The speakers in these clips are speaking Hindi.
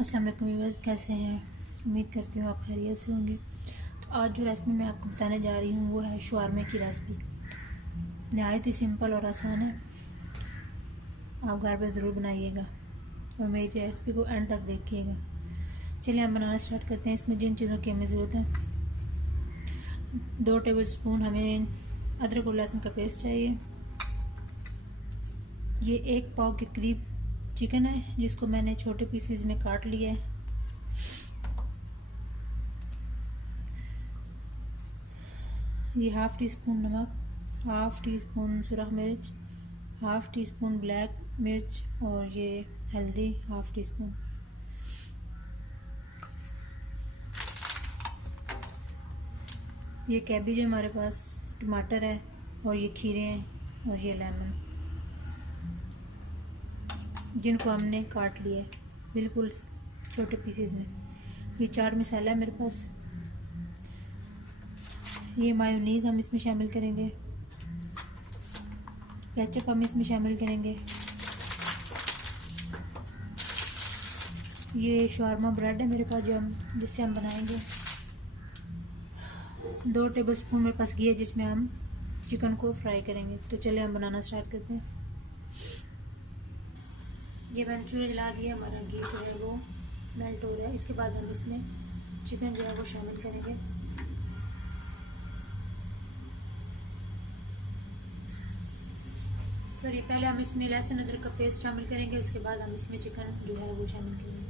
अस्सलाम वालेकुम व्यूअर्स, कैसे हैं? उम्मीद करती हूँ आप खैरियत से होंगे। तो आज जो रेसिपी मैं आपको बताने जा रही हूँ वो है शवारमे की रेसिपी। नहायत ही सिंपल और आसान है, आप घर पे ज़रूर बनाइएगा और मेरी रेसिपी को एंड तक देखिएगा। चलिए हम बनाना स्टार्ट करते हैं। इसमें जिन चीज़ों की हमें ज़रूरत है, 2 टेबल स्पून हमें अदरक और लहसुन का पेस्ट चाहिए। ये 1 पाव के करीब चिकन है जिसको मैंने छोटे पीसेस में काट लिया है। ये हाफ़ टी स्पून नमक, हाफ़ टी स्पून सुरख मिर्च, हाफ़ टी स्पून ब्लैक मिर्च और ये हल्दी हाफ़ टी स्पून। ये कैबेज है हमारे पास, टमाटर है और ये खीरे हैं और ये लेमन जिनको हमने काट लिया है बिल्कुल छोटे पीसेस में। ये चाट मसाला है मेरे पास। ये मायोनीज़ हम इसमें शामिल करेंगे, केचप हम इसमें शामिल करेंगे। ये शवारमा ब्रेड है मेरे पास जिससे हम बनाएंगे। 2 टेबल स्पून मेरे पास घी है जिसमें हम चिकन को फ्राई करेंगे। तो चलिए हम बनाना स्टार्ट करते हैं। ये मैंने चूल्हा जला दिया, हमारा घी जो है वो मेल्ट हो गया। इसके बाद हम इसमें चिकन जो है वो शामिल करेंगे। तो ये पहले हम इसमें लहसुन अदरक का पेस्ट शामिल करेंगे, उसके बाद हम इसमें चिकन जो है वो शामिल करेंगे।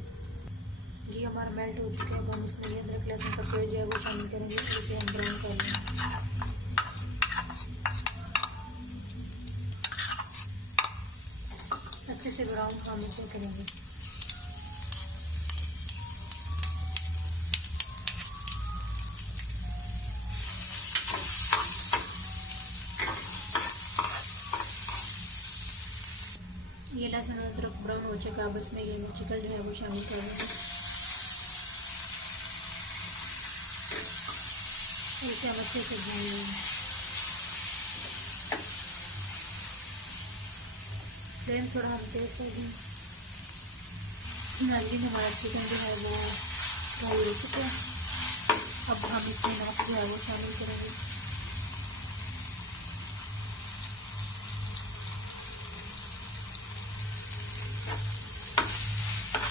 घी हमारा मेल्ट हो चुका है, अब हम इसमें ये अदरक लहसुन का पेस्ट जो है वो शामिल करेंगे। इसे हम ब्राउन कर लेंगे। अच्छे से ब्राउन हम इसे करेंगे। ये लहसुन अदरक ब्राउन हो चुका है, अब इसमें ये चिकन जो है वो शामिल कर देंगे। इसे हम अच्छे से भून लेंगे। फ्लेम थोड़ा हम तेज कर दें। हल्दी में हमारा चिकन जो है वो फ्राई हो चुका है। अब हम इसमें नमक जो है वो शामिल करेंगे।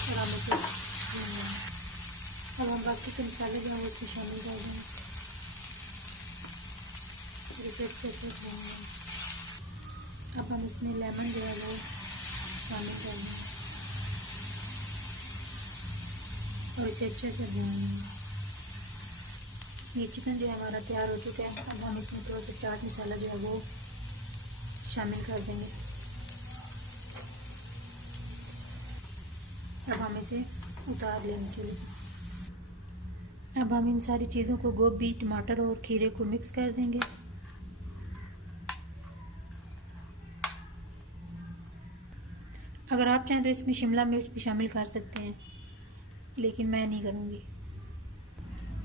और हम इसे अब हम बाकी के मसाले जो है वो इसमें शामिल कर देंगे। इसे अच्छे से भूनेंगे। अब हम इसमें लेमन जो है वो शामिल कर देंगे और इसे अच्छे से भूनेंगे। ये चिकन जो है हमारा तैयार हो चुका है। अब हम इसमें थोड़ा सा चाट मसाला जो है वो शामिल कर देंगे। अब हम इसे उतार लेंगे। अब हम इन सारी चीज़ों को गोभी, टमाटर और खीरे को मिक्स कर देंगे। अगर आप चाहें तो इसमें शिमला मिर्च भी शामिल कर सकते हैं, लेकिन मैं नहीं करूँगी।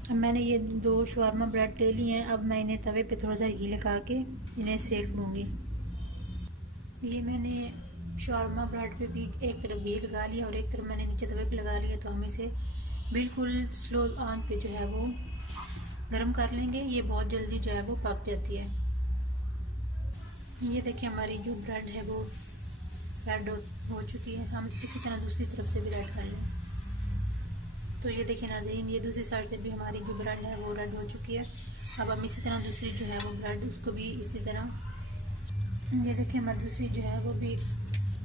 अब मैंने ये 2 शवारमा ब्रेड ले लिए हैं। अब मैं इन्हें तवे पे थोड़ा सा घी लगा के इन्हें सेक लूँगी। ये मैंने शवारमा ब्रेड पे भी एक तरफ घी लगा लिया और एक तरफ मैंने नीचे तवे पे लगा लिया। तो हम इसे बिल्कुल स्लो आंच पे जो है वो गरम कर लेंगे। ये बहुत जल्दी जो है वो पक जाती है। ये देखिए हमारी जो ब्रेड है वो रेड हो चुकी है। हम इसी तरह दूसरी तरफ से भी रेड कर लें। तो ये देखिए नाज़रीन, ये दूसरी साइड से भी हमारी जो ब्रेड है वो रेड हो चुकी है। अब हम इसी तरह दूसरी जो है वो ब्रेड उसको भी इसी तरह, ये देखिए हमारी दूसरी जो है वो भी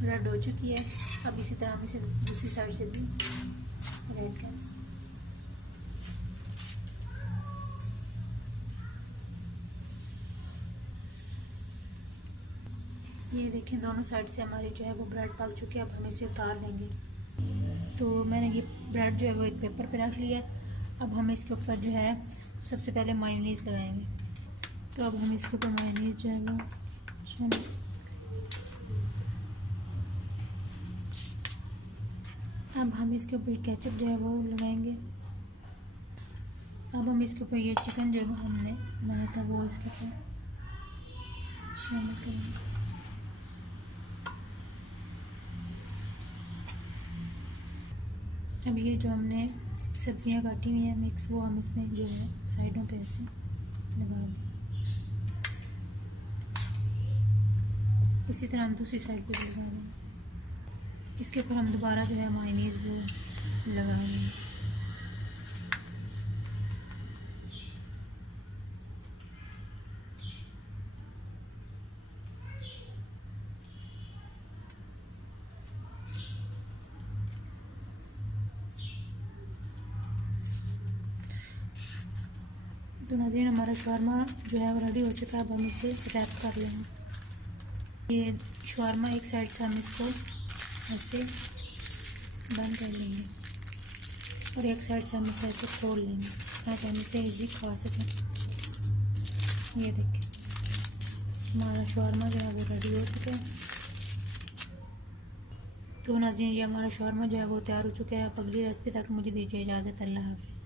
रेड हो चुकी है। अब इसी तरह हम इसे दूसरी साइड से भी रेड करें। ये देखिए दोनों साइड से हमारी जो है वो ब्रेड पक चुकी है। अब हम इसे उतार लेंगे। तो मैंने ये ब्रेड जो है वो एक पेपर पे रख लिया। अब हम इसके ऊपर जो है सबसे पहले मायोनीज़ लगाएंगे। तो अब हम इसके ऊपर मायोनीज़ जो है वो शामिल, अब हम इसके ऊपर केचप जो है वो लगाएंगे। अब हम इसके ऊपर ये चिकन जो हमने बनाया था वो इसके ऊपर शामिल करेंगे। अब ये जो हमने सब्जियां काटी हुई हैं मिक्स, वो हम इसमें जो है साइडों पे ऐसे लगा दें। इसी तरह हम दूसरी साइड पे भी लगा देंगे। इसके ऊपर हम दोबारा जो है मायोनीज वो लगा देंगे। तो नाज़रीन, हमारा शवारमा जो है वो रेडी हो चुका है। अब हम इसे रैप कर लेंगे। ये शवारमा एक साइड से हम इसको ऐसे बंद कर लेंगे और एक साइड से हम इसे ऐसे खोल लेंगे ताकि हम इसे इजी खा सकें। ये देखिए, हमारा शवारमा जो है वो रेडी हो चुका है। तो नाज़रीन, ये हमारा शवारमा जो है वो तैयार हो चुका है। आप अगली रेसिपी तक मुझे दीजिए इजाज़त। अल्लाह हाफ़िज़।